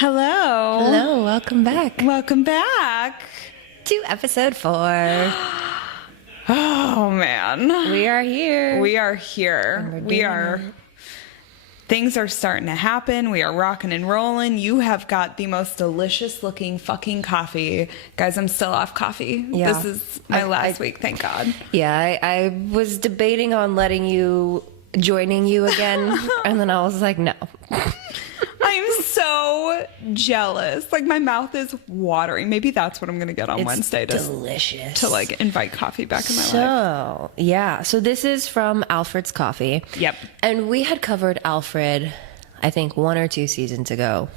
Hello. Hello, welcome back Welcome back. to episode 4. Oh, man. We are here. We are here. Things are starting to happen. We are rocking and rolling. You have got the most delicious looking fucking coffee. Guys, I'm still off coffee. Yeah. This is my last week, thank God. Yeah, I was debating on joining you again, and then I was like, no. I'm so jealous. Like, my mouth is watering. Maybe that's what I'm going to get on Wednesday. Delicious. To, like, invite coffee back in my life. So, yeah. So this is from Alfred's Coffee. Yep. And we had covered Alfred, I think, 1 or 2 seasons ago.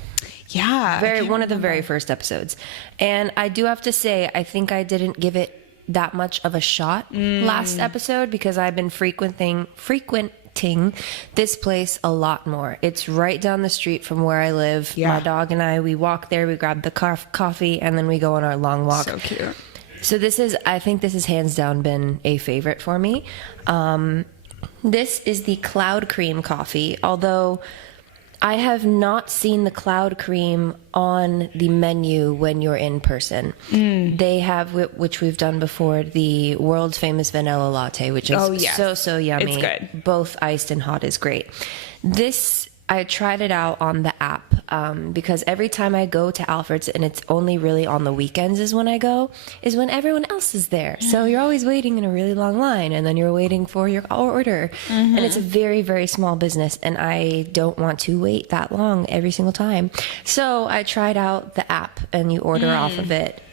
Yeah. One of the very first episodes. And I do have to say, I think I didn't give it that much of a shot last episode because I've been frequenting this place a lot more. It's right down the street from where I live. Yeah. My dog and I, we walk there, we grab the coffee, and then we go on our long walk. So cute. So I think this has hands down been a favorite for me. This is the Cloud Cream coffee, although I have not seen the Cloud Cream on the menu when you're in person. They have, which we've done before, the world's famous vanilla latte, which is so yummy. It's good. Both iced and hot is great. This, I tried it out on the app because every time I go to Alfred's, and it's only really on the weekends is when everyone else is there. So you're always waiting in a really long line, and then you're waiting for your order. And it's a very, very small business, and I don't want to wait that long every single time. So I tried out the app, and you order off of it,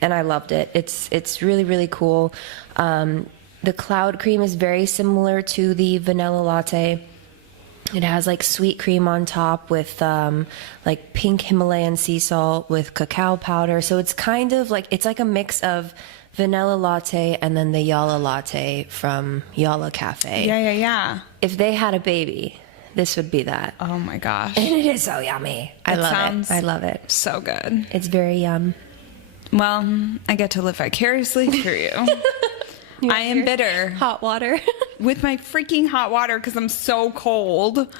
and I loved it. It's really, really cool. The Cloud Cream is very similar to the vanilla latte. It has like sweet cream on top with like pink Himalayan sea salt with cacao powder. So it's kind of like, it's like a mix of vanilla latte and then the Yala latte from Yala Cafe. Yeah. If they had a baby, this would be that. Oh my gosh. And it is so yummy. I love it. So good. It's very yum. Well, I get to live vicariously through you. I am bitter. Hot water. With my freaking hot water because I'm so cold.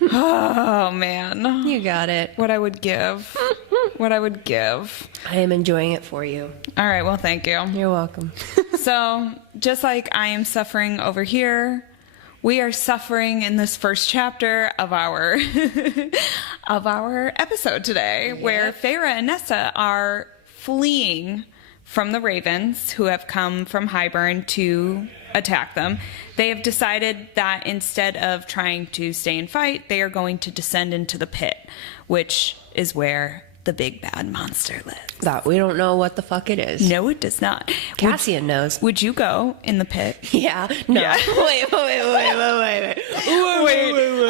Oh, man. You got it. What I would give. What I would give. I am enjoying it for you. All right. Well, thank you. You're welcome. So, just like I am suffering over here, we are suffering in this first chapter of our episode today, where Feyre and Nessa are fleeing from the ravens who have come from Hybern to attack them. They have decided that instead of trying to stay and fight, they are going to descend into the pit, which is where the big bad monster lives. That we don't know what the fuck it is. No, it does not. Cassian knows. Would you go in the pit? Yeah. No. Yeah. Wait. I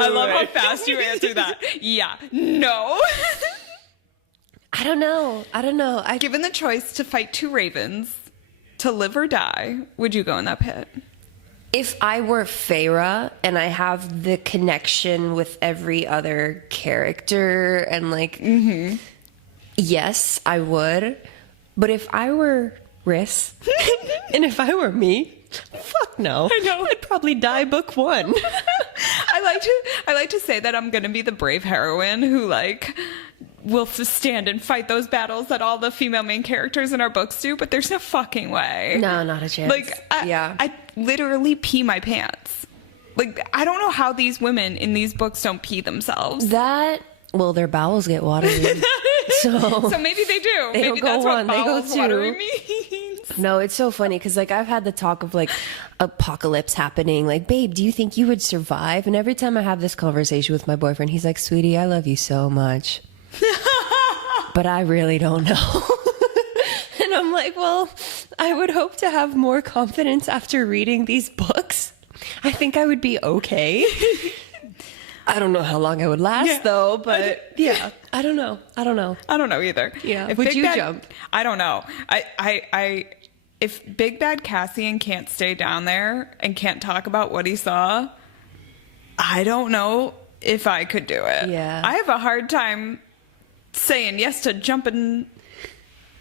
love how fast you answer that. Yeah. No. I don't know. Given the choice to fight 2 ravens, to live or die, would you go in that pit? If I were Feyre and I have the connection with every other character and like, yes, I would. But if I were Riss and if I were me, fuck no. I know. I'd probably die book 1. I like to say that I'm going to be the brave heroine who like will stand and fight those battles that all the female main characters in our books do, but there's no fucking way. No, not a chance. Like, I literally pee my pants. Like, I don't know how these women in these books don't pee themselves. Well, their bowels get watery. So maybe they do. They maybe don't that's go what one, they go bowels 2. watering means. No, it's so funny because like I've had the talk of like apocalypse happening. Like, babe, do you think you would survive? And every time I have this conversation with my boyfriend, he's like, sweetie, I love you so much. But I really don't know. And I'm like, well, I would hope to have more confidence after reading these books. I think I would be okay. I don't know how long I would last though, but yeah, I don't know. I don't know either. Yeah. Would you jump? I don't know. If Big Bad Cassian can't stay down there and can't talk about what he saw, I don't know if I could do it. Yeah. I have a hard time saying yes to jumping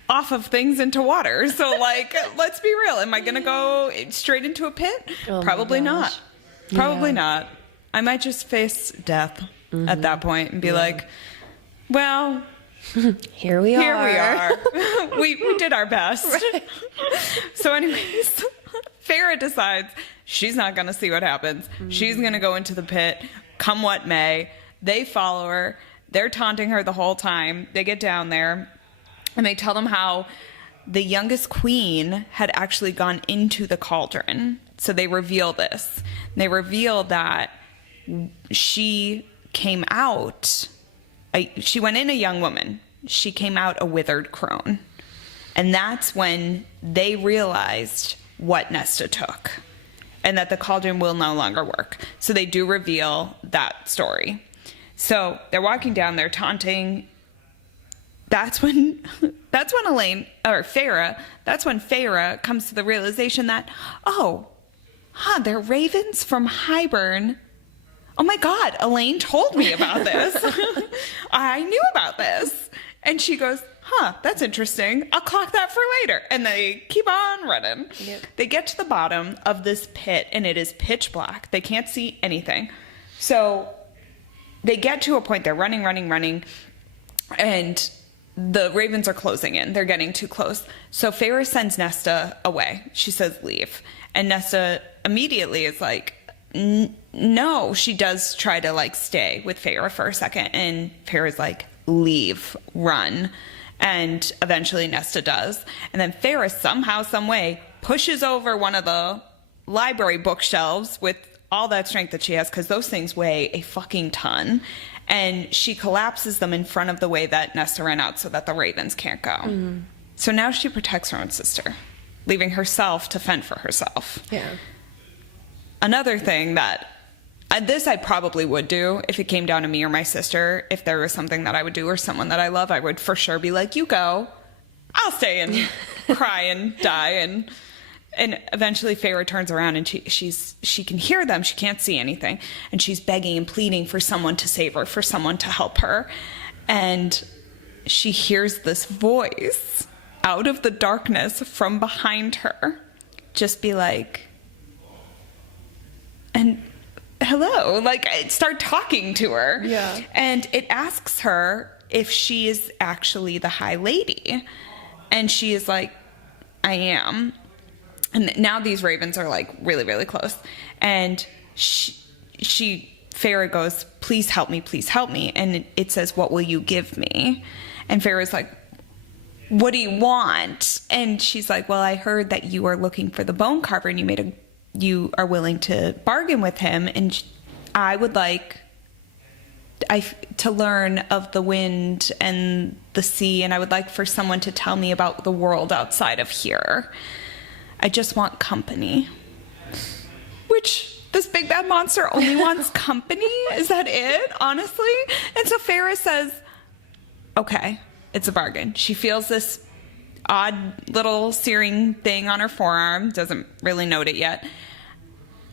off of things into water. So like, let's be real. Am I going to go straight into a pit? Oh Probably not. Probably not. I might just face death at that point and be like, Well, Here we are. here we are. we did our best. Right. So anyways, Farrah decides she's not going to see what happens. She's going to go into the pit, come what may. They follow her. They're taunting her the whole time. They get down there, and they tell them how the youngest queen had actually gone into the cauldron. So they reveal this. They reveal that she came out, she went in a young woman. She came out a withered crone. And that's when they realized what Nesta took and that the cauldron will no longer work. So they do reveal that story. So they're walking down, they're taunting. That's when Farrah comes to the realization that, they're ravens from Hybern. Oh my God, Elaine told me about this. I knew about this. And she goes, that's interesting. I'll clock that for later. And they keep on running. Yep. They get to the bottom of this pit, and it is pitch black. They can't see anything. So they get to a point, they're running, and the ravens are closing in. They're getting too close. So Farrah sends Nesta away. She says, leave. And Nesta immediately is like, no. She does try to stay with Farrah for a second. And Farrah's like, leave, run. And eventually Nesta does. And then Farrah somehow, some way, pushes over one of the library bookshelves with all that strength that she has, because those things weigh a fucking ton. And she collapses them in front of the way that Nesta ran out so that the ravens can't go. Mm-hmm. So now she protects her own sister, leaving herself to fend for herself. Yeah. Another thing that this I probably would do if it came down to me or my sister. If there was something that I would do or someone that I love, I would for sure be like, you go. I'll stay and cry and die. And eventually Farrah turns around and she can hear them. She can't see anything. And she's begging and pleading for someone to save her, for someone to help her. And she hears this voice out of the darkness from behind her just be like, and hello, start talking to her. Yeah. And it asks her if she is actually the High Lady. And she is like, I am. And now these ravens are really, really close. And Farrah goes, please help me. And it says, what will you give me? And Farrah's like, what do you want? And she's like, well, I heard that you are looking for the bone carver and you are willing to bargain with him. And I would like to learn of the wind and the sea. And I would like for someone to tell me about the world outside of here. I just want company. Which this big bad monster only wants company? Is that it? Honestly? And so Farrah says, okay, it's a bargain. She feels this odd little searing thing on her forearm. Doesn't really note it yet.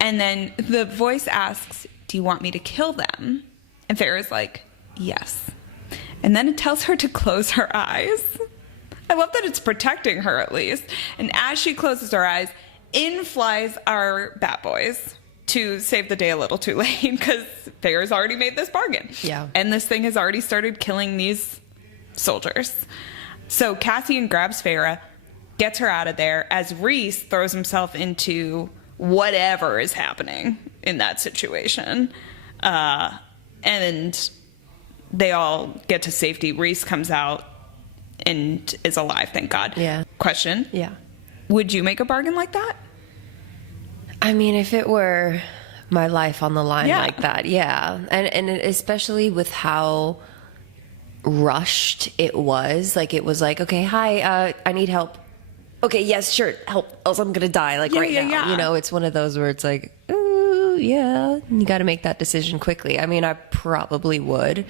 And then the voice asks, do you want me to kill them? And Farrah's like, yes. And then it tells her to close her eyes. I love that it's protecting her at least. And as she closes her eyes, in flies our bat boys to save the day a little too late because Farrah's already made this bargain. Yeah. And this thing has already started killing these soldiers. So Cassian grabs Farrah, gets her out of there as Reese throws himself into whatever is happening in that situation. And they all get to safety. Reese comes out and is alive, thank God. Yeah. Question. Yeah. Would you make a bargain like that? I mean, if it were my life on the line like that, yeah. And especially with how rushed it was. It was okay, hi, I need help. Okay, yes, sure, help, else I'm gonna die, right now. You know, it's one of those where it's ooh, yeah, you gotta make that decision quickly. I mean, I probably would.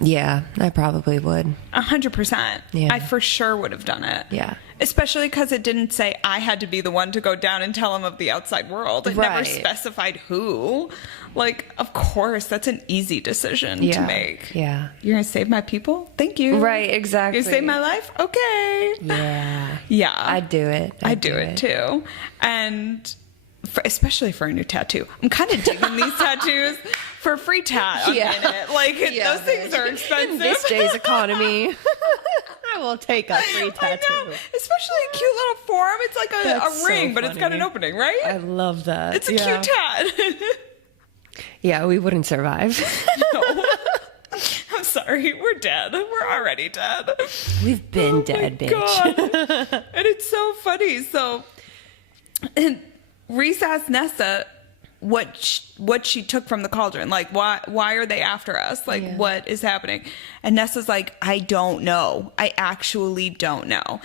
Yeah, I probably would. 100%. Yeah. I for sure would have done it. Yeah. Especially because it didn't say I had to be the one to go down and tell him of the outside world. It never specified who. Of course, that's an easy decision to make. Yeah. You're going to save my people? Thank you. Right, exactly. You save my life? Okay. Yeah. Yeah. I'd do it. I'd do it too. And especially for a new tattoo. I'm kind of digging these tattoos for a free tat a minute. Like, those things are expensive. In this day's economy. I will take a free tattoo. I know. Especially a cute little form. It's like a ring, but it's got an opening, right? I love that. It's a cute tat. Yeah, we wouldn't survive. No. I'm sorry. We're dead. We're already dead. We've been dead, bitch. God. And it's so funny. So, Reese asked Nessa what she took from the cauldron. Like, why are they after us? Like, what is happening? And Nessa's like, I don't know. I actually don't know.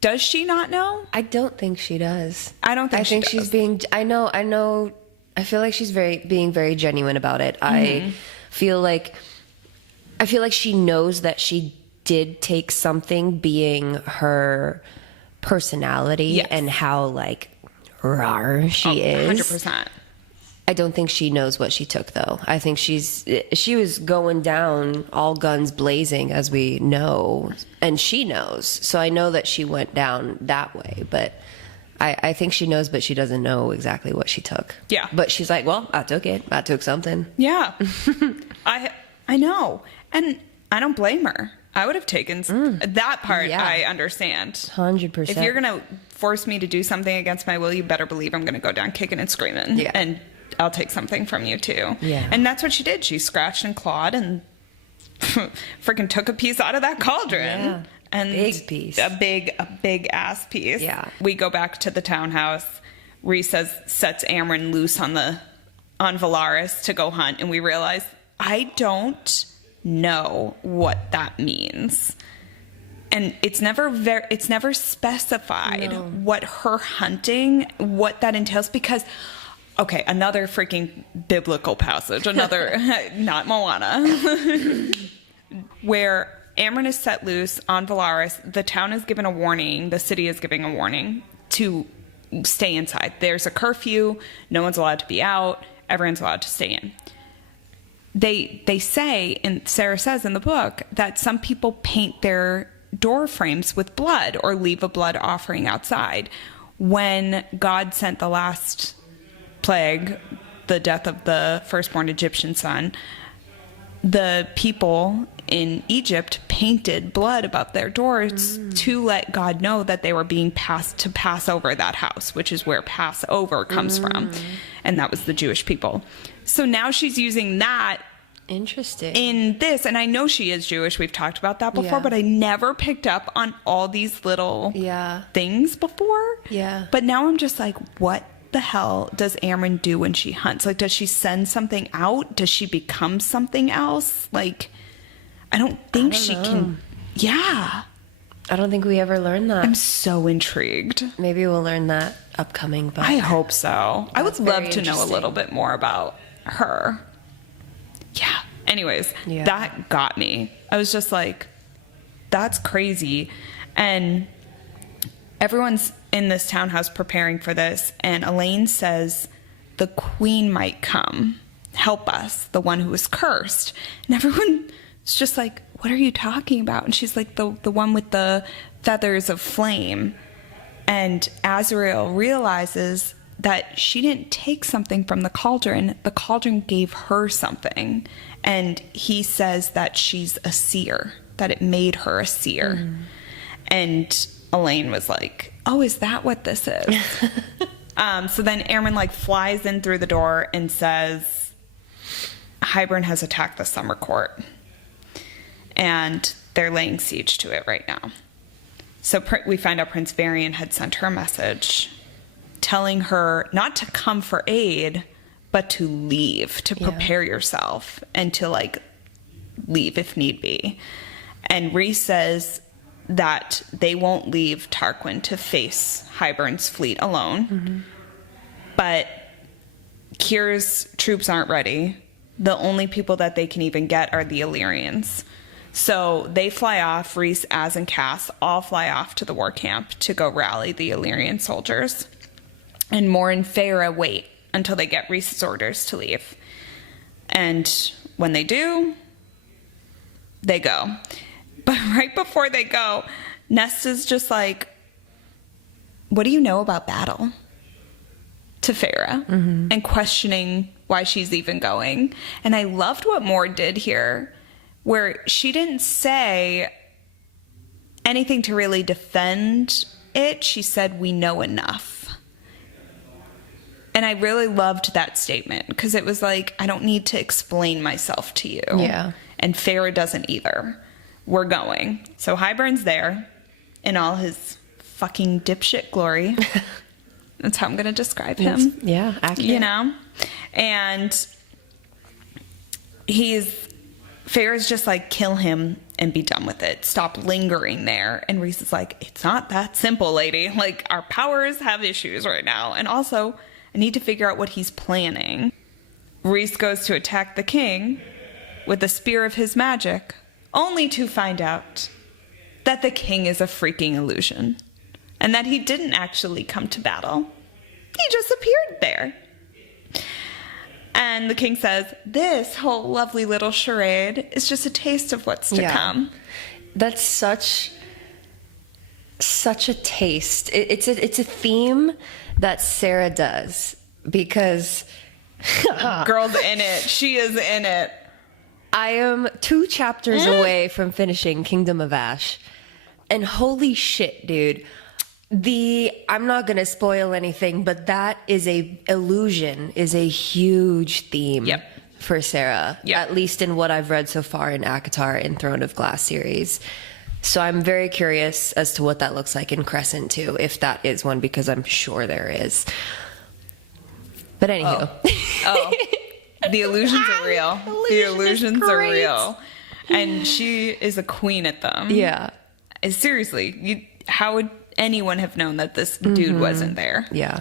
Does she not know? I don't think she does. I don't think she does. She's being, I know, I feel like she's being very genuine about it. I feel like she knows that she did take something, being her personality and how, like, rar she is. 100%. I don't think she knows what she took, though. I think she was going down all guns blazing, as we know, and she knows. So I know that she went down that way, but I think she knows, but she doesn't know exactly what she took. Yeah. But she's like, well, I took it. I took something. Yeah. I know. And I don't blame her. I would have taken that part. I understand. 100%. If you're going to force me to do something against my will, you better believe I'm going to go down kicking and screaming. Yeah. And I'll take something from you too. Yeah. And that's what she did. She scratched and clawed and freaking took a piece out of that cauldron. Yeah. And big piece. A big ass piece. Yeah. We go back to the townhouse. Reese sets Amryn loose on Valaris to go hunt, and we realize I don't know what that means. And it's never specified what her hunting, what that entails, because okay, another freaking biblical passage, another not Moana, where Amryn is set loose on Valaris. The town is given a warning. The city is giving a warning to stay inside. There's a curfew. No one's allowed to be out. Everyone's allowed to stay in. They say, and Sarah says in the book, that some people paint their door frames with blood or leave a blood offering outside. When God sent the last plague, the death of the firstborn Egyptian son, the people in Egypt painted blood above their doors to let God know that they were being passed to pass over that house, which is where Passover comes from. And that was the Jewish people. So now she's using that in this. And I know she is Jewish. We've talked about that before, but I never picked up on all these little things before. Yeah. But now I'm just like, what the hell does Amryn do when she hunts? Like, does she send something out? Does she become something else? Like, I don't think she can. Yeah. I don't think we ever learned that. I'm so intrigued. Maybe we'll learn that upcoming book. I hope so. I would love to know a little bit more about her. Yeah. Anyways, that got me. I was just like, that's crazy. And everyone's in this townhouse preparing for this, and Elaine says the queen might come help us, the one who was cursed. And everyone's just like, what are you talking about? And she's like, the one with the feathers of flame. And Azrael realizes that she didn't take something from the cauldron gave her something. And he says that she's a seer, that it made her a seer. And Elaine was like, oh, is that what this is? So then Amryn flies in through the door and says, Hybern has attacked the summer court, and they're laying siege to it right now. So we find out Prince Varian had sent her a message telling her not to come for aid, but to leave, to prepare yourself, and to leave if need be. And Rhys says that they won't leave Tarquin to face Hybern's fleet alone. But Kyr's troops aren't ready. The only people that they can even get are the Illyrians. So they fly off. Rhys, Az, and Cass all fly off to the war camp to go rally the Illyrian soldiers. And Mor and Feyre wait until they get Rhys's orders to leave. And when they do, they go. But right before they go, Nesta's just like, what do you know about battle? to Feyre and questioning why she's even going. And I loved what Mord did here, where she didn't say anything to really defend it. She said, we know enough. And I really loved that statement because it was like, I don't need to explain myself to you. Yeah. And Feyre doesn't either. We're going. So Hybern's there in all his fucking dipshit glory. That's how I'm going to describe him. Yeah, accurate. You know? And Feyre's just like, kill him and be done with it. Stop lingering there. And Rhys is like, it's not that simple, lady. Like, our powers have issues right now. And also, I need to figure out what he's planning. Rhys goes to attack the king with the spear of his magic, only to find out that the king is a freaking illusion. And that he didn't actually come to battle. He just appeared there. And the king says, this whole lovely little charade is just a taste of what's to come. That's such a taste. It's a theme that Sarah does because girl's in it. She is in it. I am 2 chapters away from finishing Kingdom of Ash. And holy shit, dude. I'm not going to spoil anything, but that is illusion is a huge theme for Sarah, at least in what I've read so far in ACOWAR and Throne of Glass series. So I'm very curious as to what that looks like in Crescent too, if that is one, because I'm sure there is. But anywho. Oh. The illusions are real. The illusions are real. And she is a queen at them. Yeah. Seriously, how would anyone have known that this dude wasn't there? Yeah.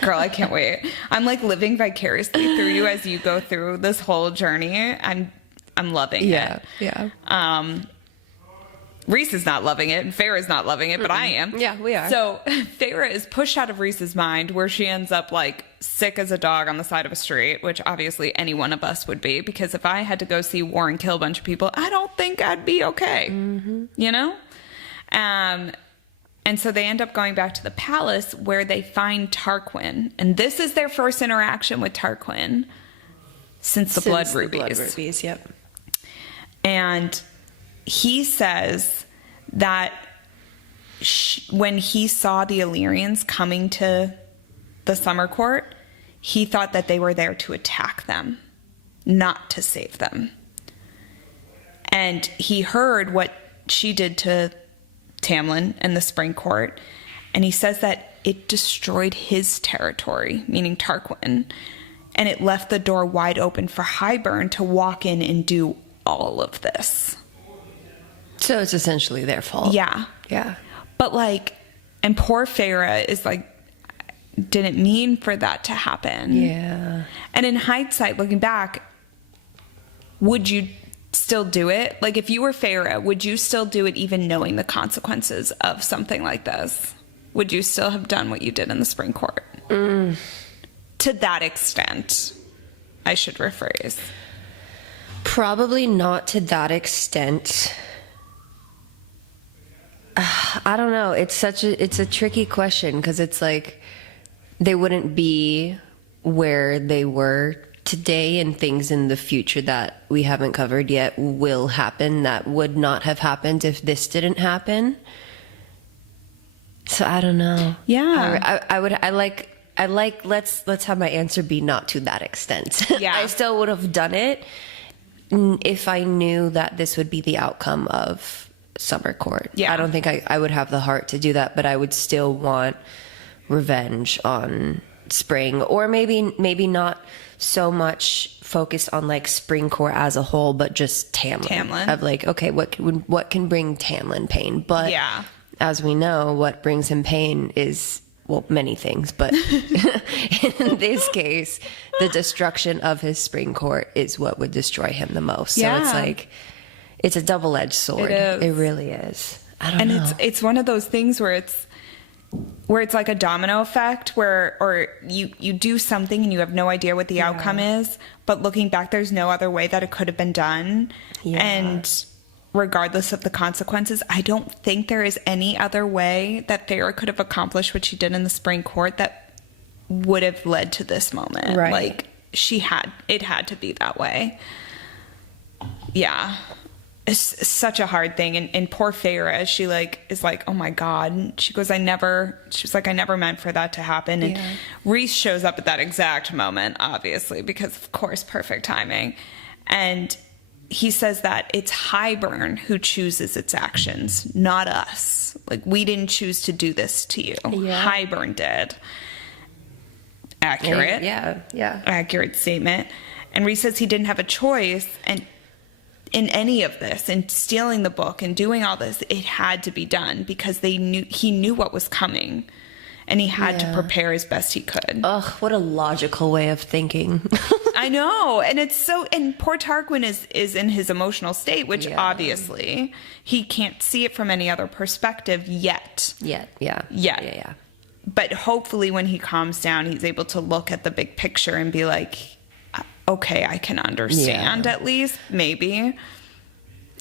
Girl, I can't wait. I'm like living vicariously through you as you go through this whole journey. I'm loving it. Yeah. Rhys is not loving it, and Feyre's not loving it, but I am. Yeah, we are. So Feyre is pushed out of Rhys's mind, where she ends up like sick as a dog on the side of a street, which obviously any one of us would be, because if I had to go see war and kill a bunch of people, I don't think I'd be okay. You know? And so they end up going back to the palace, where they find Tarquin. And this is their first interaction with Tarquin since the Blood Rubies. Yep. And he says that when he saw the Illyrians coming to the Summer Court, he thought that they were there to attack them, not to save them. And he heard what she did to Tamlin and the Spring Court, and he says that it destroyed his territory, meaning Tarquin, and it left the door wide open for Hybern to walk in and do all of this. So it's essentially their fault. Yeah. But like, and poor Feyre is like, didn't mean for that to happen. Yeah. And in hindsight, looking back, would you still do it? Like, if you were Feyre, would you still do it even knowing the consequences of something like this? Would you still have done what you did in the Spring Court? To that extent, I should rephrase. Probably not to that extent. I don't know. It's a tricky question, because it's like they wouldn't be where they were today, and things in the future that we haven't covered yet will happen that would not have happened if this didn't happen. So I don't know. Yeah. I like let's have my answer be not to that extent. Yeah. I still would have done it if I knew that this would be the outcome of Summer Court. Yeah. I don't think I would have the heart to do that, but I would still want revenge on Spring, or maybe not so much focused on like Spring Court as a whole, but just Tamlin. Of like, okay, what can bring Tamlin pain? But yeah, as we know, what brings him pain is, well, many things, but in this case, the destruction of his Spring Court is what would destroy him the most. So it's like, it's a double-edged sword. It really is. I don't know. And it's one of those things where it's like a domino effect, or you do something and you have no idea what the outcome is, but looking back, there's no other way that it could have been done. Yeah. And regardless of the consequences, I don't think there is any other way that Farah could have accomplished what she did in the spring court that would have led to this moment. Right. Like, it had to be that way. Yeah. It's such a hard thing. And poor Farah, she is like, oh my God. She goes, I never meant for that to happen. And Reese shows up at that exact moment, obviously, because of course, perfect timing. And he says that it's Hybern who chooses its actions, not us. Like, we didn't choose to do this to you. Yeah. Hybern did. Accurate. Yeah. Accurate statement. And Reese says he didn't have a choice. And in any of this, and stealing the book and doing all this, it had to be done because he knew what was coming, and he had to prepare as best he could. Ugh, what a logical way of thinking. I know. And it's so, and poor Tarquin is in his emotional state, which obviously he can't see it from any other perspective yet. Yeah. But hopefully when he calms down, he's able to look at the big picture and be like, okay, I can understand at least, maybe,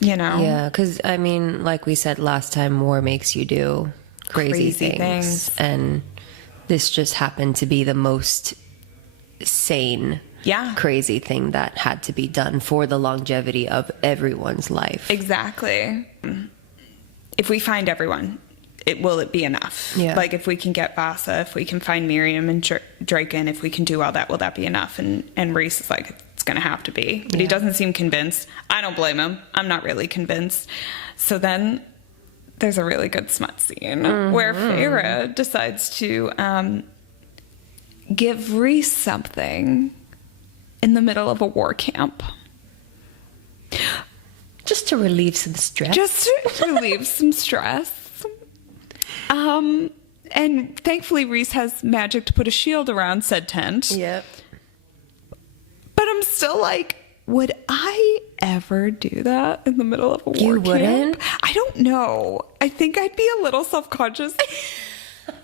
Yeah, because, I mean, like we said last time, war makes you do crazy things. And this just happened to be the most sane, crazy thing that had to be done for the longevity of everyone's life. Exactly. If we find everyone, will it be enough? Yeah. Like, if we can get Vasa, if we can find Miriam and Draken, if we can do all that, will that be enough? And Reese is like, it's going to have to be. But he doesn't seem convinced. I don't blame him. I'm not really convinced. So then there's a really good smut scene where Farah decides to give Reese something in the middle of a war camp. Just to relieve some stress. And thankfully Reese has magic to put a shield around said tent. Yep. But I'm still like, would I ever do that in the middle of a war camp? You wouldn't? I don't know. I think I'd be a little self-conscious.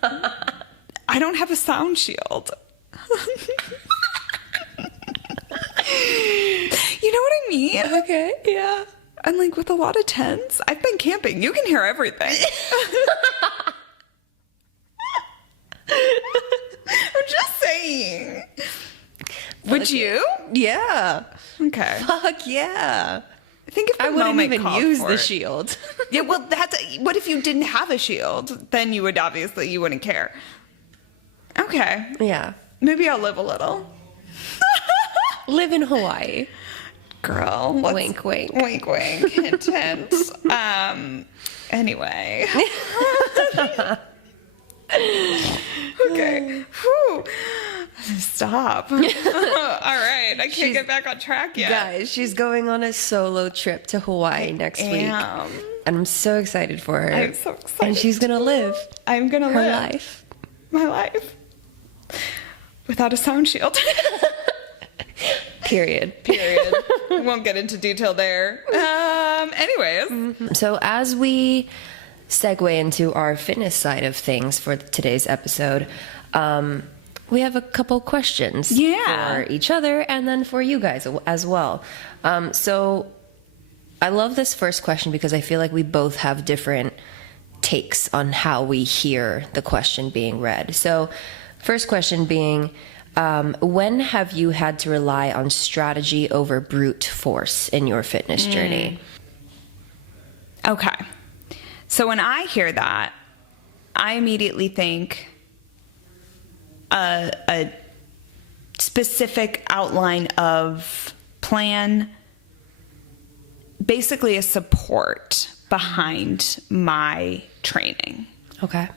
I don't have a sound shield. You know what I mean? Okay, yeah. And like with a lot of tents, I've been camping. You can hear everything. I'm just saying. Would you? Yeah. Okay. Fuck yeah. I think if the I wouldn't moment even called use for the it. shield. Yeah, well, what if you didn't have a shield? Then you wouldn't care. Okay. Yeah. Maybe I'll live a little. Live in Hawaii. Girl. Wink, wink. Wink, wink. Intense. Anyway. Okay. Whew. Stop. All right. I can't get back on track yet. Guys, she's going on a solo trip to Hawaii next week. And I'm so excited for her. I'm so excited. And she's going to live. I'm going to her live. life. My life. Without a sound shield. Period. We won't get into detail there. Anyways. So as we segue into our fitness side of things for today's episode, we have a couple questions for each other and then for you guys as well. So I love this first question because I feel like we both have different takes on how we hear the question being read. So first question being, when have you had to rely on strategy over brute force in your fitness journey? Okay. So when I hear that, I immediately think a specific outline of plan, basically a support behind my training. Okay.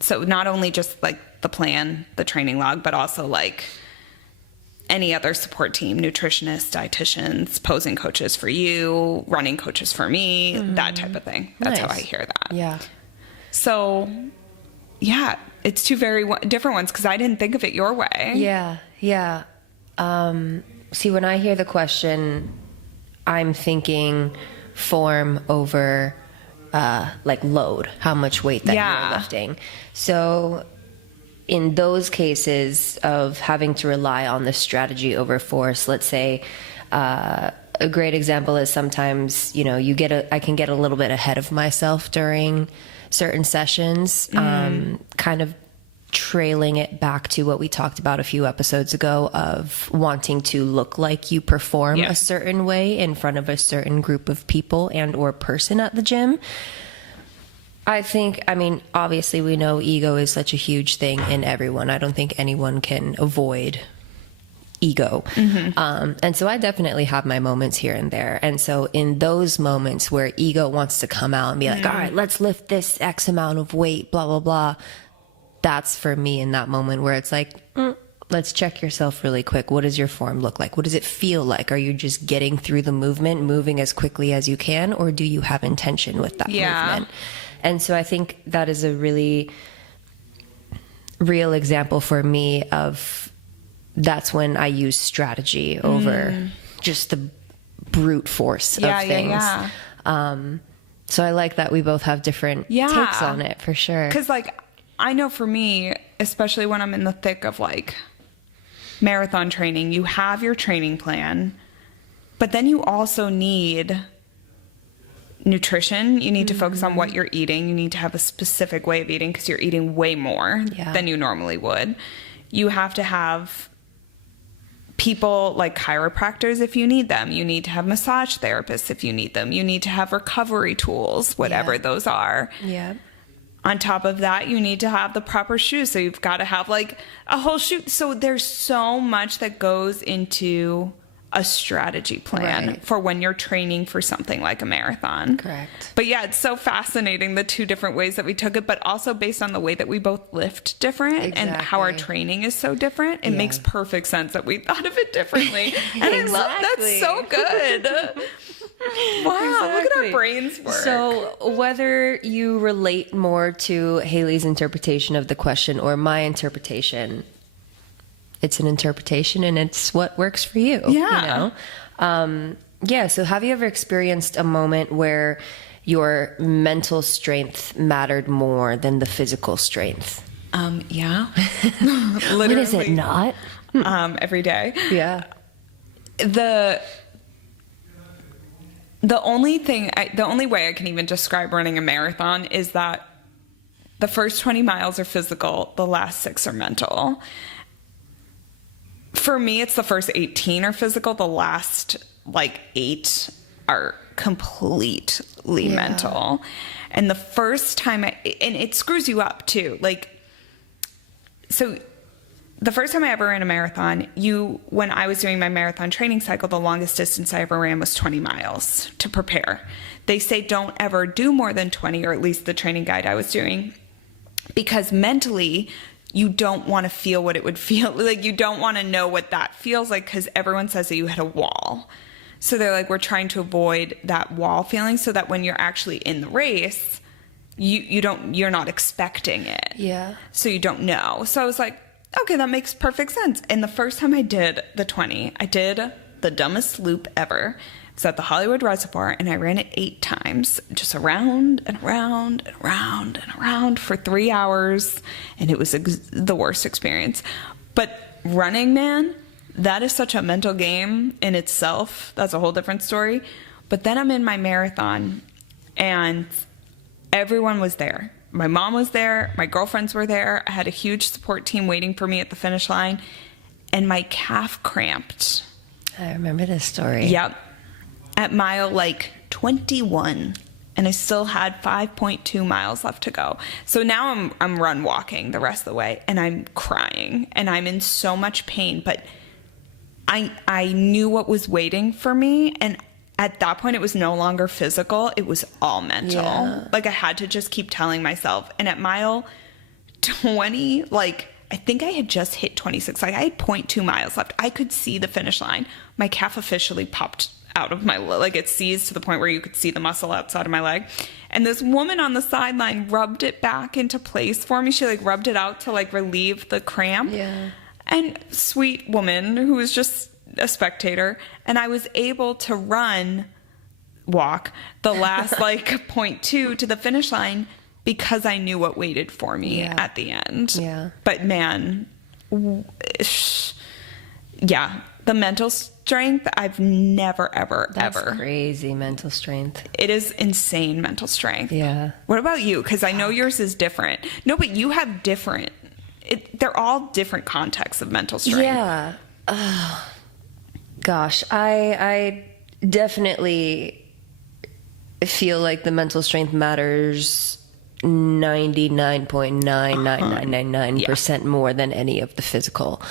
So not only just like the plan, the training log, but also like any other support team, nutritionists, dietitians, posing coaches for you, running coaches for me, that type of thing. That's how I hear that. Yeah. So, yeah, it's two very different ones because I didn't think of it your way. Yeah. See, when I hear the question, I'm thinking form over like load, how much weight that you're lifting. So in those cases of having to rely on the strategy over force, let's say a great example is sometimes, you know, I can get a little bit ahead of myself during certain sessions, kind of trailing it back to what we talked about a few episodes ago of wanting to look like you perform a certain way in front of a certain group of people and or person at the gym. I mean, obviously we know ego is such a huge thing in everyone. I don't think anyone can avoid ego. And so I definitely have my moments here and there. And so in those moments where ego wants to come out and be like, all right, let's lift this X amount of weight, blah, blah, blah. That's for me in that moment where it's like, let's check yourself really quick. What does your form look like? What does it feel like? Are you just getting through the movement, moving as quickly as you can? Or do you have intention with that movement? And so I think that is a really real example for me of that's when I use strategy over just the brute force of things. So I like that we both have different takes on it for sure. Because like, I know for me, especially when I'm in the thick of like marathon training, you have your training plan, but then you also need nutrition. You need to focus on what you're eating. You need to have a specific way of eating because you're eating way more than you normally would. You have to have people like chiropractors if you need them. You need to have massage therapists if you need them. You need to have recovery tools, whatever those are. On top of that, you need to have the proper shoes. So you've got to have like a whole shoe. So there's so much that goes into a strategy plan for when you're training for something like a marathon. Correct. But yeah, it's so fascinating, the two different ways that we took it, but also based on the way that we both lift different and how our training is so different. It makes perfect sense that we thought of it differently. And I love that's so good. Wow, look at our brains work. So whether you relate more to Haley's interpretation of the question or my interpretation, it's an interpretation and it's what works for you. You know? So have you ever experienced a moment where your mental strength mattered more than the physical strength? Literally. When is it not? Every day. The only way I can even describe running a marathon is that the first 20 miles are physical, the last 6 are mental. For me, it's the first 18 are physical, the last like 8 are completely mental. And the first time and it screws you up too. Like, so the first time I ever ran a marathon, when I was doing my marathon training cycle, the longest distance I ever ran was 20 miles to prepare. They say don't ever do more than 20, or at least the training guide I was doing, because mentally you don't want to feel what it would feel like. You don't want to know what that feels like because everyone says that you hit a wall. So they're like, we're trying to avoid that wall feeling so that when you're actually in the race, you're not expecting it. So you don't know. So I was like, okay, that makes perfect sense. And the first time I did the 20, I did the dumbest loop ever. It's at the Hollywood Reservoir, and I ran it 8 times, just around and around and around and around for 3 hours, and it was the worst experience. But running, man, that is such a mental game in itself. That's a whole different story. But then I'm in my marathon, and everyone was there. My mom was there. My girlfriends were there. I had a huge support team waiting for me at the finish line, and my calf cramped. I remember this story. Yep. At mile like 21, and I still had 5.2 miles left to go. So now I'm run walking the rest of the way, and I'm crying, and I'm in so much pain, but I knew what was waiting for me, and at that point it was no longer physical, it was all mental. Like I had to just keep telling myself. And at mile 20, like I think I had just hit 26, like I had 0.2 miles left. I could see the finish line. My calf officially popped out of my, like it seized to the point where you could see the muscle outside of my leg. And this woman on the sideline rubbed it back into place for me. She like rubbed it out to like relieve the cramp. And sweet woman who was just a spectator. And I was able to walk the last like 0.2 to the finish line because I knew what waited for me at the end. But man, The mental strength, I've never, ever, That's ever. crazy mental strength. It is insane mental strength. Yeah. What about you? Because I know yours is different. No, but you have different. They're all different contexts of mental strength. Yeah. Gosh, I definitely feel like the mental strength matters 99.99999% more than any of the physical.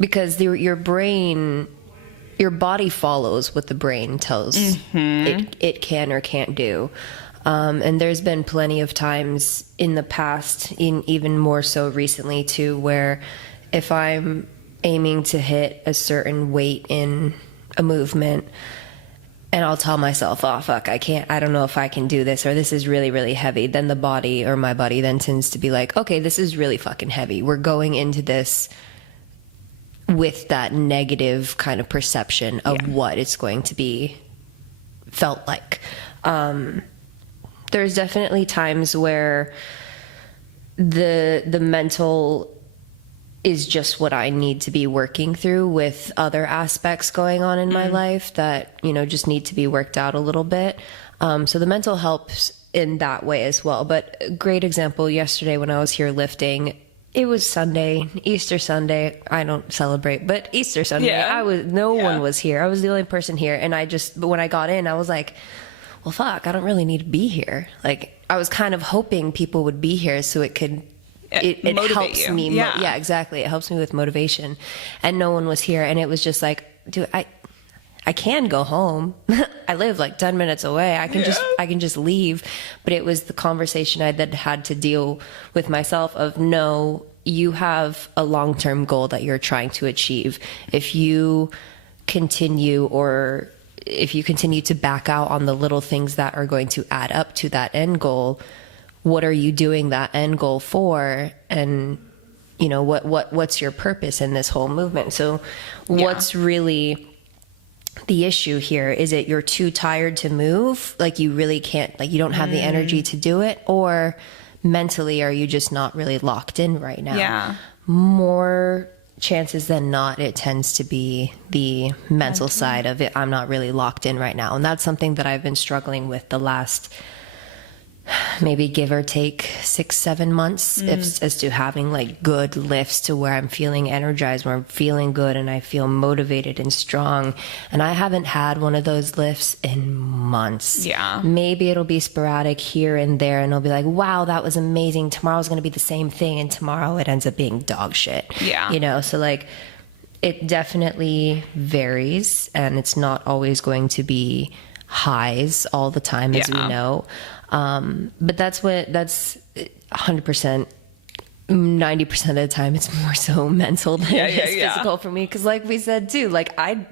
Because your brain, your body follows what the brain tells it can or can't do. And there's been plenty of times in the past, even more so recently too, where if I'm aiming to hit a certain weight in a movement, and I'll tell myself, oh, fuck, I don't know if I can do this, or this is really, really heavy. Then the body, or my body, then tends to be like, okay, this is really fucking heavy. We're going into this with that negative kind of perception of what it's going to be felt like. There's definitely times where the mental is just what I need to be working through with other aspects going on in my life that, just need to be worked out a little bit. So the mental helps in that way as well. But a great example, yesterday when I was here lifting, it was Sunday, Easter Sunday. I don't celebrate, but Easter Sunday, no one was here. I was the only person here. And but when I got in, I was like, well, fuck, I don't really need to be here. Like, I was kind of hoping people would be here so it could, it helps me. Yeah, exactly. It helps me with motivation. And no one was here. And it was just like, dude, I can go home. I live like 10 minutes away. I can just leave. But it was the conversation I then had to deal with myself of, no, you have a long-term goal that you're trying to achieve. If you continue to back out on the little things that are going to add up to that end goal, what are you doing that end goal for? And what's your purpose in this whole movement? So what's really the issue here? Is it you're too tired to move? Like you really can't, like you don't have the energy to do it? Or mentally, are you just not really locked in right now? Yeah. More chances than not, it tends to be the mental side of it. I'm not really locked in right now. And that's something that I've been struggling with the last maybe give or take 6-7 months as to having like good lifts to where I'm feeling energized, where I'm feeling good and I feel motivated and strong. And I haven't had one of those lifts in months. Yeah. Maybe it'll be sporadic here and there and I'll be like, wow, that was amazing. Tomorrow's going to be the same thing. And tomorrow it ends up being dog shit. Yeah. So like it definitely varies and it's not always going to be highs all the time, as we know. But that's 100%, 90% of the time, it's more so mental than it is physical for me. Cause like we said too, like I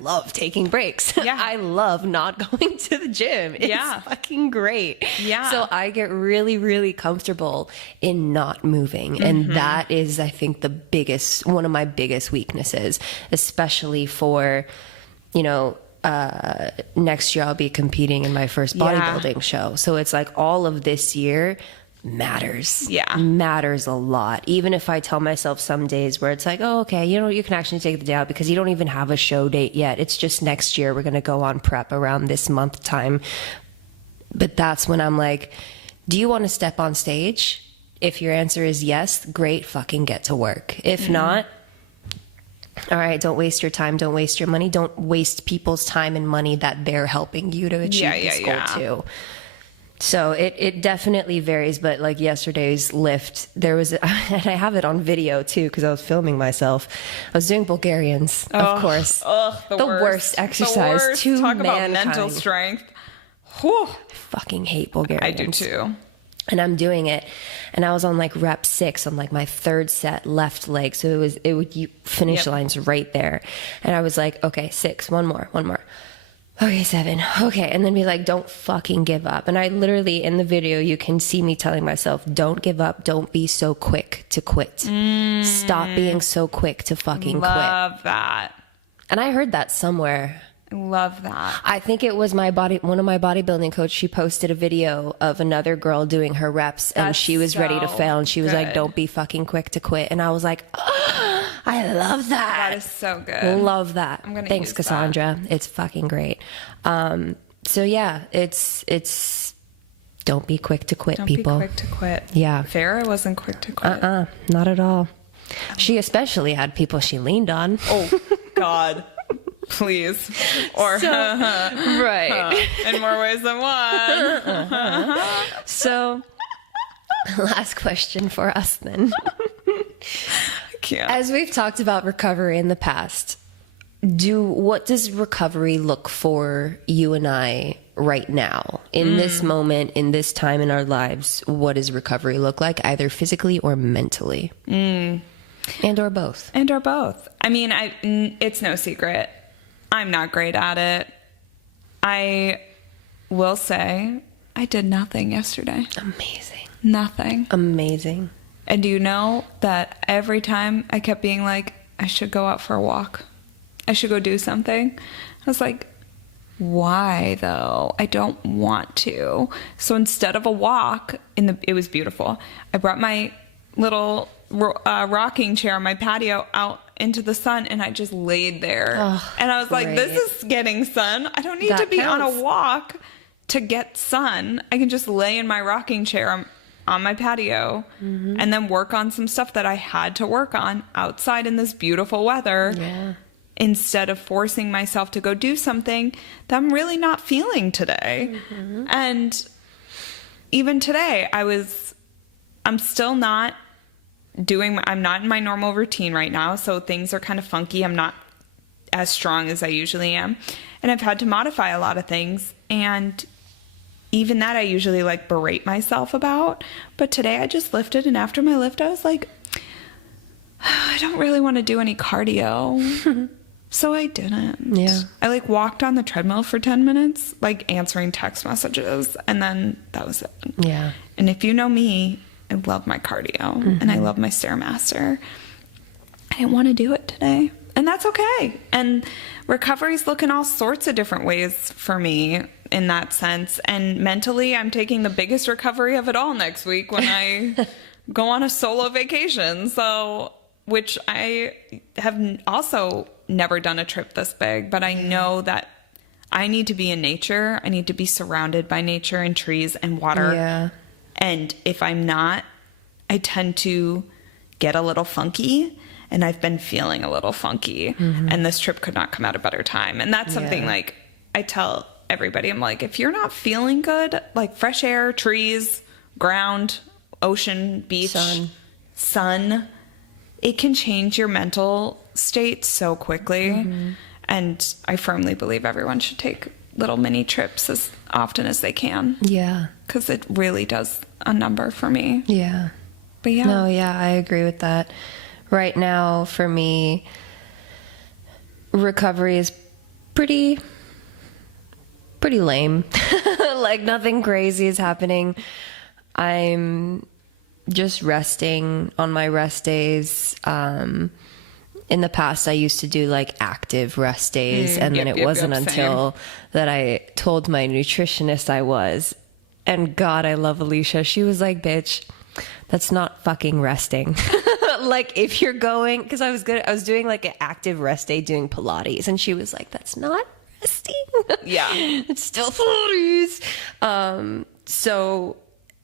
love taking breaks. Yeah. I love not going to the gym. It's fucking great. Yeah. So I get really, really comfortable in not moving. And that is, I think, one of my biggest weaknesses, especially for, next year I'll be competing in my first bodybuilding show. So it's like all of this year matters. Yeah. Matters a lot. Even if I tell myself some days where it's like, oh, okay, you can actually take the day out because you don't even have a show date yet. It's just next year. We're going to go on prep around this month time. But that's when I'm like, do you want to step on stage? If your answer is yes, great, fucking get to work. If not, all right, don't waste your time. Don't waste your money. Don't waste people's time and money that they're helping you to achieve this goal too. So it definitely varies. But like yesterday's lift, there was, and I have it on video too, because I was filming myself. I was doing Bulgarians, of course. The worst exercise. The worst. To Talk mankind. about mental strength. Whew. I fucking hate Bulgarians. I do too. And I'm doing it, and I was on like rep 6 on like my third set left leg. So finish lines right there. And I was like, okay, 6, one more. Okay, 7. Okay. And then be like, don't fucking give up. And I literally, in the video, you can see me telling myself, don't give up. Don't be so quick to quit. Stop being so quick to fucking quit. Love that. And I heard that somewhere. I love that. I think it was one of my bodybuilding coach. She posted a video of another girl doing her reps and she was ready to fail. And she was like, don't be fucking quick to quit. And I was like, I love that. That is so good. Love that. I'm gonna Thanks, use Cassandra. It's fucking great. So yeah, it's don't be quick to quit, Don't people. be quick to quit. Yeah. Farrah wasn't quick to quit. Not at all. She especially had people she leaned on. Oh, God. Please. Or, Right. in more ways than one. So, last question for us then. I can't. As we've talked about recovery in the past, what does recovery look for you and I right now? In this moment, in this time in our lives, what does recovery look like, either physically or mentally? And or both. And or both. I mean, it's no secret. I'm not great at it. I will say I did nothing yesterday. Amazing. Nothing. Amazing. And do you know that every time I kept being like, I should go out for a walk. I should go do something. I was like, why though? I don't want to. So instead of a walk, it was beautiful. I brought my little rocking chair on my patio out into the sun, and I just laid there. Oh, and I was like, great. this is getting sun. I don't need That to be on counts. a walk to get sun. I can just lay in my rocking chair on my patio and then work on some stuff that I had to work on outside in this beautiful weather. Yeah. Instead of forcing myself to go do something that I'm really not feeling today. And even today, I'm still not I'm not in my normal routine right now, so things are kind of funky. I'm not as strong as I usually am. And I've had to modify a lot of things. And even that I usually like berate myself about. But today I just lifted, and after my lift, I was like, I don't really want to do any cardio. So I didn't. Yeah. I like walked on the treadmill for 10 minutes, like answering text messages, and then that was it. Yeah. And if you know me, I love my cardio and I love my Stairmaster. I didn't want to do it today. And that's okay. And recovery's looking all sorts of different ways for me in that sense. And mentally, I'm taking the biggest recovery of it all next week when I go on a solo vacation. So, which I have also never done a trip this big, but I know that I need to be in nature. I need to be surrounded by nature and trees and water. Yeah. And if I'm not, I tend to get a little funky, and I've been feeling a little funky, and this trip could not come at a better time. And that's something like I tell everybody, I'm like, if you're not feeling good, like fresh air, trees, ground, ocean, beach, sun, it can change your mental state so quickly. And I firmly believe everyone should take little mini trips as often as they can. Yeah. Because it really does a number for me. Yeah. But yeah. No, yeah, I agree with that. Right now, for me, recovery is pretty lame. Like, nothing crazy is happening. I'm just resting on my rest days. In the past, I used to do like active rest days, and then it wasn't until that I told my nutritionist I was. And God, I love Alicia. She was like, bitch, that's not fucking resting. Like, if you're going, because I was doing like an active rest day doing Pilates, and she was like, that's not resting. Yeah. It's still Pilates. So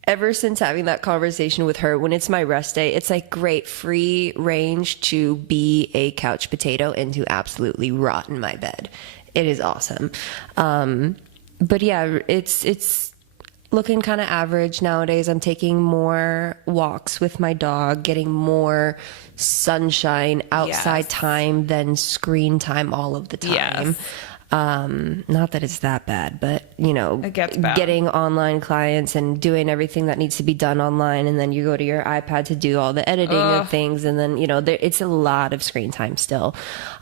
ever since having that conversation with her, when it's my rest day, it's like great free range to be a couch potato and to absolutely rot in my bed. It is awesome. But yeah, it's looking kind of average nowadays. I'm taking more walks with my dog, getting more sunshine outside time than screen time all of the time. Yes. Not that it's that bad, but you know, It gets bad. getting online clients and doing everything that needs to be done online, and then you go to your iPad to do all the editing of things, and then you know it's a lot of screen time still.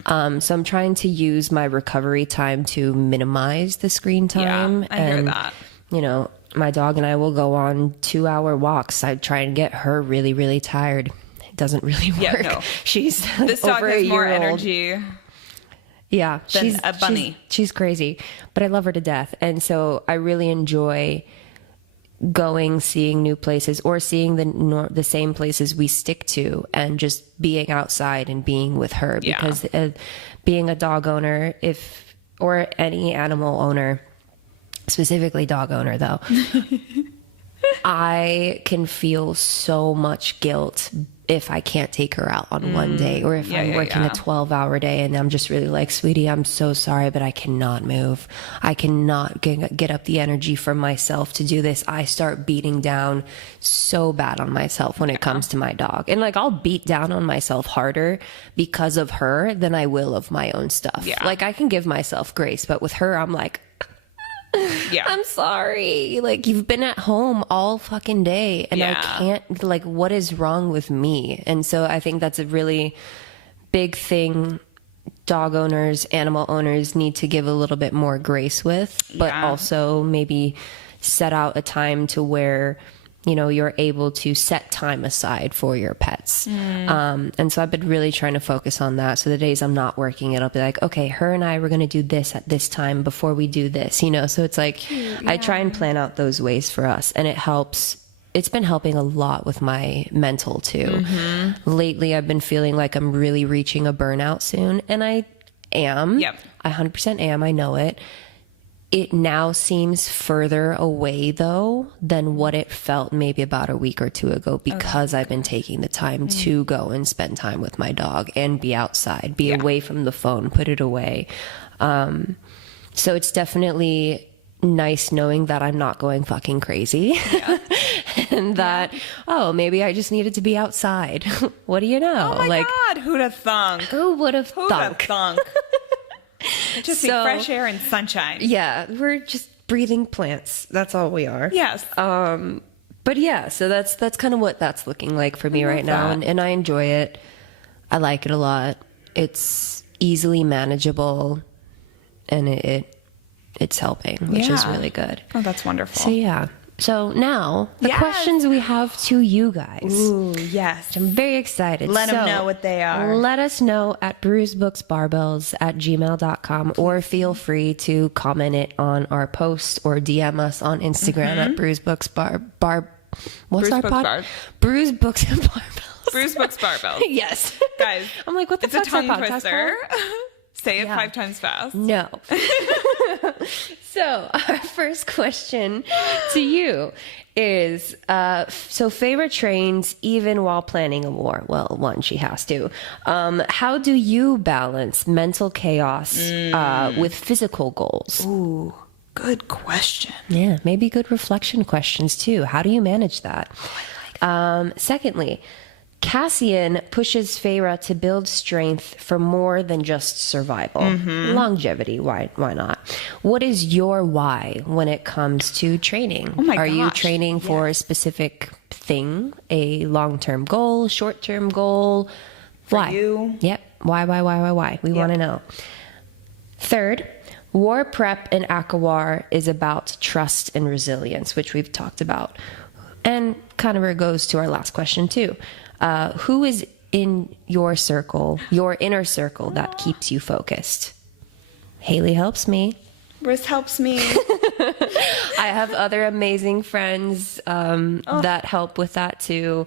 So I'm trying to use my recovery time to minimize the screen time. Yeah, I hear that. You know, my dog and I will go on 2-hour walks. I try and get her really, really tired. It doesn't really work. Yeah, no. She's This dog over has a more year old. energy. Yeah, than a bunny. She's crazy, but I love her to death. And so I really enjoy going, seeing new places, or seeing the same places we stick to, and just being outside and being with her. Yeah. Because being a dog owner, or any animal owner, specifically dog owner though, I can feel so much guilt if I can't take her out on one day, or if I'm working a 12-hour day and I'm just really like, sweetie, I'm so sorry, but I cannot move. I cannot get up the energy from myself to do this. I start beating down so bad on myself when it comes to my dog. And like, I'll beat down on myself harder because of her than I will of my own stuff. Yeah. Like, I can give myself grace, but with her, I'm like, Yeah. I'm sorry. Like, you've been at home all fucking day and I can't, like, what is wrong with me? And so I think that's a really big thing dog owners, animal owners need to give a little bit more grace with, but also maybe set out a time to where, you know, you're able to set time aside for your pets. And so I've been really trying to focus on that. So the days I'm not working, it'll be like, okay, her and I were going to do this at this time before we do this, you know? So it's like, I try and plan out those ways for us, and it helps. It's been helping a lot with my mental too. Lately, I've been feeling like I'm really reaching a burnout soon. And I am. Yep. I 100% am. I know it. It now seems further away, though, than what it felt maybe about a week or two ago, because I've been taking the time to go and spend time with my dog and be outside, be away from the phone, put it away. So it's definitely nice knowing that I'm not going fucking crazy and that, oh, maybe I just needed to be outside. What do you know? Oh my God, who'd have thunk? Who would have Who'd have thunk? Just be fresh air and sunshine. Yeah, we're just breathing plants. That's all we are. Yes. But yeah, so that's kind of what that's looking like for me right now, and I enjoy it. I like it a lot. It's easily manageable, and it's helping, which is really good. Oh, that's wonderful. So yeah. So now, the questions we have to you guys. Ooh, yes. I'm very excited. Let them know what they are. Let us know at brewsbooksbarbells@gmail.com, or feel free to comment it on our posts or DM us on Instagram at brewsbooksbar. What's our pod? Brews Books and Barbells. Brews Books Barbells. Yes. Guys, I'm like, what the fuck's our tongue podcast twister. called? Say it 5 times fast. No. So our first question to you is, so favorite trains even while planning a war? Well, one, she has to. How do you balance mental chaos with physical goals? Ooh, good question. Yeah, maybe good reflection questions too. How do you manage that? Secondly, Cassian pushes Feyre to build strength for more than just survival. Longevity, why not? What is your why when it comes to training? Oh my Are you gosh, training for a specific thing, a long-term goal, short-term goal? Why? You? Yep. Why? We want to know. Third, war prep in ACOWAR is about trust and resilience, which we've talked about. And kind of goes to our last question too. Who is in your circle, your inner circle, that keeps you focused? Haley helps me. Briss helps me. I have other amazing friends that help with that too.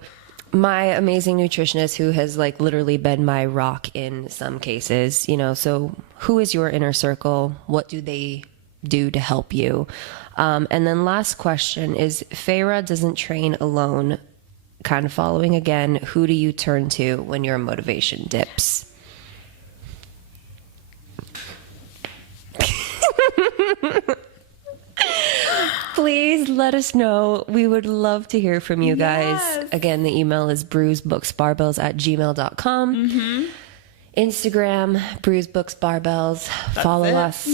My amazing nutritionist, who has like literally been my rock in some cases, you know. So who is your inner circle? What do they do to help you? And then last question is, Feyre doesn't train alone. Kind of following again, who do you turn to when your motivation dips? Please let us know. We would love to hear from you guys. Again, the email is brewsbooksbarbells@gmail.com. Instagram, Brews Books Barbells. Follow us,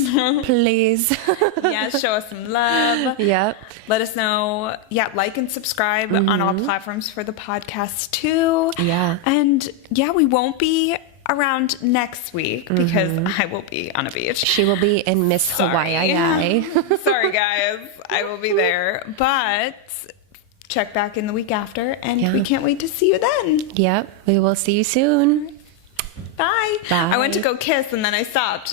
please. Yeah, show us some love. Yep. Let us know. Yeah, like and subscribe on all platforms for the podcast too. Yeah. And yeah, we won't be around next week because I will be on a beach. She will be in Miss Hawaii. Sorry, guys. I will be there. But check back in the week after, and we can't wait to see you then. Yep. We will see you soon. Bye. Bye. I went to go kiss, and then I stopped.